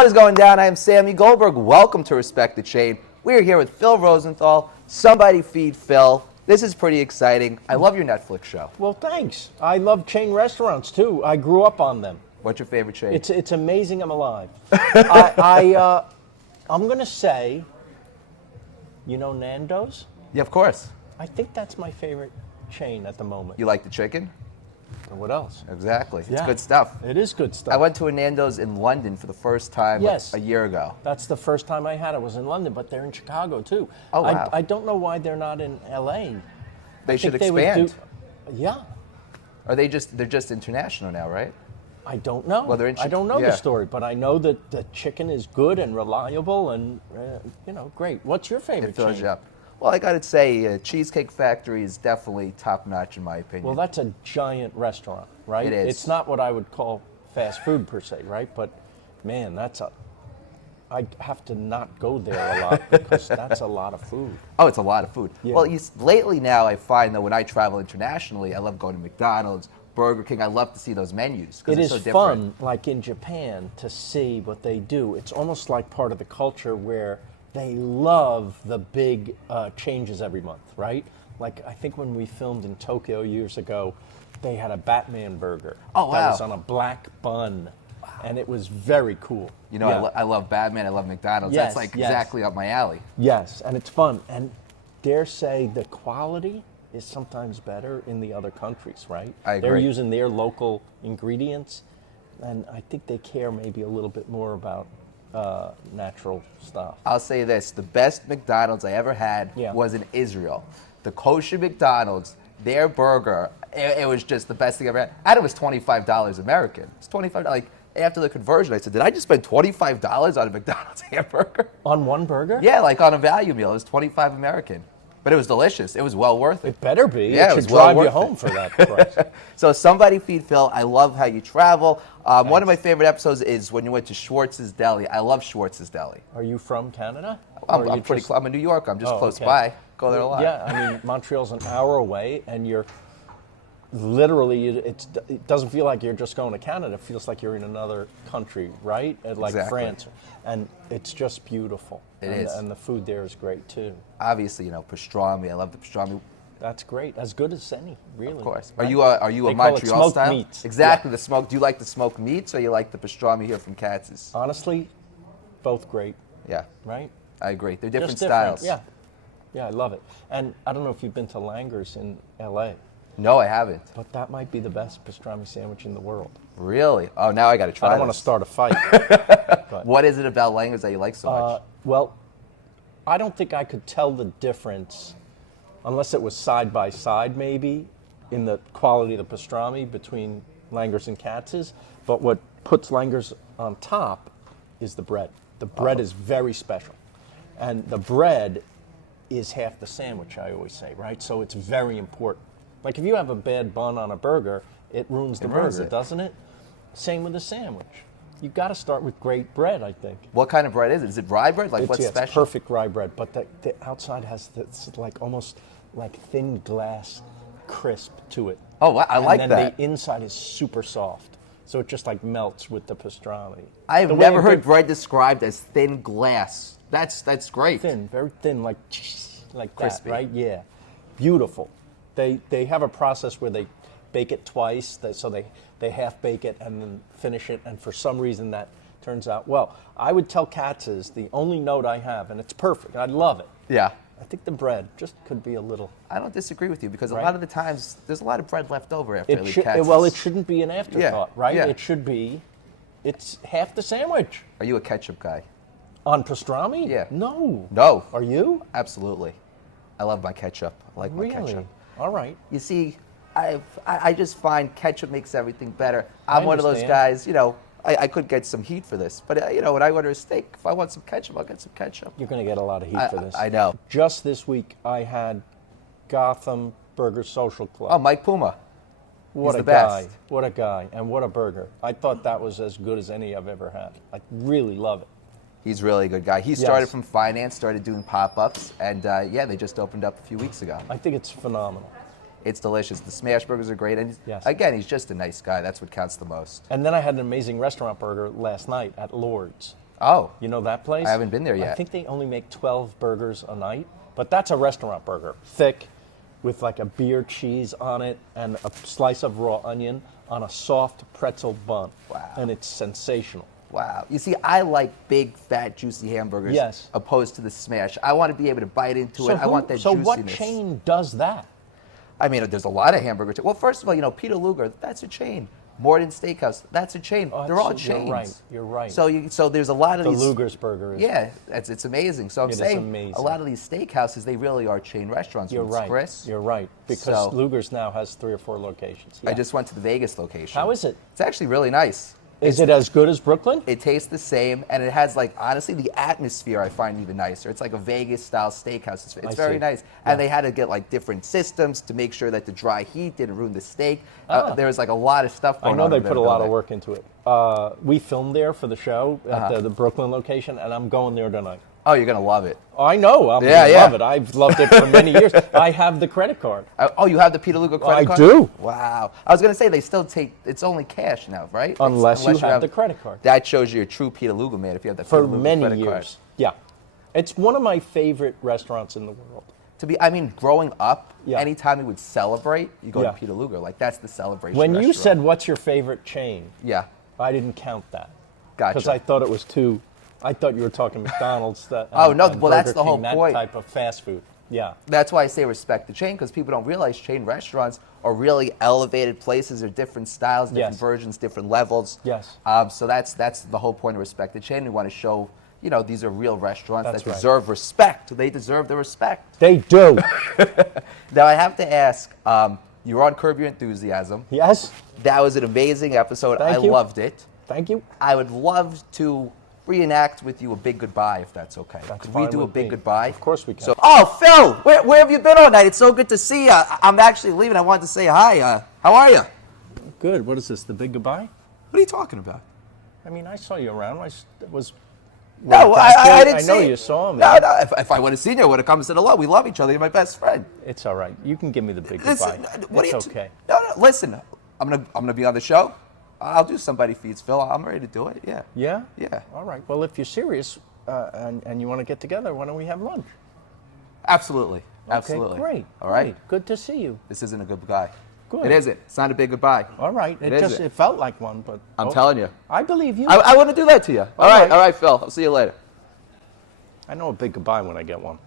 What is going down? I am Sammy Goldberg. Welcome to Respect the Chain. We're here with Phil Rosenthal. Somebody feed Phil. This is pretty exciting. I love your Netflix show. Well, thanks. I love chain restaurants, too. I grew up on them. What's your favorite chain? It's amazing I'm alive. I'm going to say, you know Nando's? Yeah, of course. I think that's my favorite chain at the moment. You like the chicken? And what else? Exactly. It's Yeah. good stuff. It is good stuff. I went to a Nando's in London for the first time Yes. a year ago. That's the first time I had it. Was in London, but they're in Chicago, too. Oh, wow. I don't know why they're not in L.A. They should think would expand. Yeah. Are they they're just international now, right? I don't know. Well, they're in I don't know yeah. the story, but I know that the chicken is good and reliable and, great. What's your favorite It fills chain? you up. Well, I got to say, Cheesecake Factory is definitely top-notch in my opinion. Well, that's a giant restaurant, right? It is. It's not what I would call fast food per se, right? But, man, I have to not go there a lot because that's a lot of food. Oh, it's a lot of food. Yeah. Well, lately now I find that when I travel internationally, I love going to McDonald's, Burger King. I love to see those menus because It they're is so different. fun, like in Japan, to see what they do. It's almost like part of the culture where they love the big changes every month, right? Like, I think when we filmed in Tokyo years ago, they had a Batman burger. Oh, wow. That was on a black bun. Wow. And it was very cool. You know, Yeah. I love Batman. I love McDonald's. Yes, That's like yes. exactly up my alley. Yes, and it's fun. And dare say the quality is sometimes better in the other countries, right? I agree. They're using their local ingredients, and I think they care maybe a little bit more about natural stuff. I'll say this. The best McDonald's I ever had Yeah. was in Israel. The kosher McDonald's, their burger, it was just the best thing I ever had. And it was $25 American. It's $25. Like, after the conversion, I said, did I just spend $25 on a McDonald's hamburger? On one burger? Yeah, like on a value meal. It was $25 American. But it was delicious. It was well worth it. It better be. Yeah, it it was should well drive you worth home it. for that price. So somebody feed Phil. I love how you travel. One of my favorite episodes is when you went to Schwartz's Deli. I love Schwartz's Deli. Are you from Canada? I'm Or you pretty just- close. I'm in New York. I'm just Oh, close okay. by. Go there a lot. Yeah, I mean, Montreal's an hour away, and you're literally, it doesn't feel like you're just going to Canada. It feels like you're in another country, right? Like Exactly. France. And it's just beautiful. It and, is. And the food there is great, too. Obviously, pastrami. I love the pastrami. That's great. As good as any, really. Of course. Right? Are you a They call it Montreal smoked style? meats. Exactly. Yeah. The smoke. Do you like the smoked meats or you like the pastrami here from Katz's? Honestly, both great, Yeah, right? I agree. They're different Just styles. Yeah. Yeah, I love it. And I don't know if you've been to Langer's in L.A., No, I haven't. but that might be the best pastrami sandwich in the world. Really? Oh, now I got to try I don't want to this. start a fight. but, What is it about Langer's that you like so much? well, I don't think I could tell the difference unless it was side by side, maybe, in the quality of the pastrami between Langer's and Katz's. But what puts Langer's on top is the bread. The bread is very special. And the bread is half the sandwich, I always say, right? So it's very important. Like if you have a bad bun on a burger, it ruins the ruins burger, it. doesn't it? Same with a sandwich. You've got to start with great bread, I think. What kind of bread is it? Is it rye bread? Like what's It's special? perfect rye bread, but the outside has this like almost like thin glass crisp to it. Oh, wow, I like and that. then the inside is super soft, so it just like melts with the pastrami. I have The way never a heard good- bread described as thin glass. That's great. thin, very thin, like Crispy. that, right? Yeah, beautiful. They have a process where they bake it twice, so they half bake it and then finish it, and for some reason that turns out well. I would tell Katz's the only note I have, and it's perfect. I love it. Yeah. I think the bread just could be a little. I don't disagree with you because a Right. lot of the times there's a lot of bread left over after I leave Katz's. Well, it shouldn't be an afterthought, right? yeah. It should be. It's half the sandwich. Are you a ketchup guy? On pastrami? Yeah. No. No. Are you? Absolutely. I love my ketchup. I like my Really? ketchup. All right. You see, I just find ketchup makes everything better. I'm one of those understand. guys, I could get some heat for this, but when I order a steak, if I want some ketchup, I'll get some ketchup. You're going to get a lot of heat for this. I know. Just this week, I had Gotham Burger Social Club. Oh, Mike Puma. what he's a the guy. best. What a guy. And what a burger. I thought that was as good as any I've ever had. I really love it. He's really a good guy. He started Yes. from finance, started doing pop-ups, and they just opened up a few weeks ago. I think it's phenomenal. It's delicious. The smash burgers are great, and Yes. again, he's just a nice guy. That's what counts the most. And then I had an amazing restaurant burger last night at Lord's. Oh. You know that place? I haven't been there I yet. think they only make 12 burgers a night, but that's a restaurant burger. Thick, with like a beer cheese on it and a slice of raw onion on a soft pretzel bun. Wow. And it's sensational. Wow. You see, I like big, fat, juicy hamburgers Yes. opposed to the smash. I want to be able to bite into it. I want that so juiciness. what chain does that? I mean, there's a lot of hamburger chains. Well, first of all, Peter Luger, that's a chain. Morton Steakhouse, that's a chain. Oh, They're all you're chains. right. You're right. So there's a lot of The these. Luger's burger is. Yeah, it's amazing. So I'm It is saying amazing. a lot of these steakhouses, they really are chain restaurants. You're when it's right. Chris. You're right. Because So- Luger's now has 3 or 4 locations. I Yeah. just went to the Vegas location. How is it? It's actually really nice. Is it as good as Brooklyn? It tastes the same, and it has, like, honestly, the atmosphere I find even nicer. It's like a Vegas-style steakhouse. It's I very see. nice. Yeah. And they had to get, like, different systems to make sure that the dry heat didn't ruin the steak. Ah. There was, like, a lot of stuff I going know on. they over put a there lot to of build work into it. We filmed there for the show at the Brooklyn location, and I'm going there tonight. it. Oh, you're going to love it. I know. I'm Yeah, gonna yeah. love it. I've loved it for many years. I have the credit card. Oh, you have the Peter Luger credit I card? do. Wow. I was going to say, they still take, it's only cash now, right? Unless you have the credit card. That shows you're a true Peter Luger man if you have the For Peter Luger many credit years. card. Yeah. It's one of my favorite restaurants in the world. Growing up, Yeah. anytime we would celebrate, you go Yeah. to Peter Luger. Like, that's the celebration When you restaurant. said, what's your favorite chain? Yeah. I didn't count that. Gotcha. Because I thought it was too. I thought you were talking McDonald's. Oh, no, and well, that's Burger the whole King, that point. type of fast food. Yeah. That's why I say respect the chain, because people don't realize chain restaurants are really elevated places. They're different styles, different Yes. versions, different levels. Yes. So that's the whole point of respect the chain. We want to show, these are real restaurants That's that right. deserve respect. They deserve the respect. They do. Now, I have to ask, you were on Curb Your Enthusiasm. Yes. That was an amazing episode. Thank I you. loved it. Thank you. I would love to reenact with you a big goodbye, if that's okay. That's Could we fine do a with big me. goodbye? Of course we can. So, oh, Phil, where have you been all night? It's so good to see you. I'm actually leaving. I wanted to say hi. How are you? Good. What is this? The big goodbye? What are you talking about? I mean, I saw you around. Was. No, back I there. didn't see I know it. you saw him. No, no. If I would have seen you, I would have come and said hello. We love each other. You're my best friend. It's all right. You can give me the big Listen, goodbye. what It's are you? okay. No, listen. I'm gonna be on the show. I'll do Somebody Feeds Phil. I'm ready to do it. Yeah. Yeah? Yeah. All right. Well, if you're serious and you want to get together, why don't we have lunch? Absolutely. Absolutely. Okay, great. All right. Great. Good to see you. This isn't a good goodbye. Good. It isn't. It's not a big goodbye. All right. It isn't. It felt like one, but I'm telling you. I believe you. I want to do that to you. All right. All right, Phil. I'll see you later. I know a big goodbye when I get one.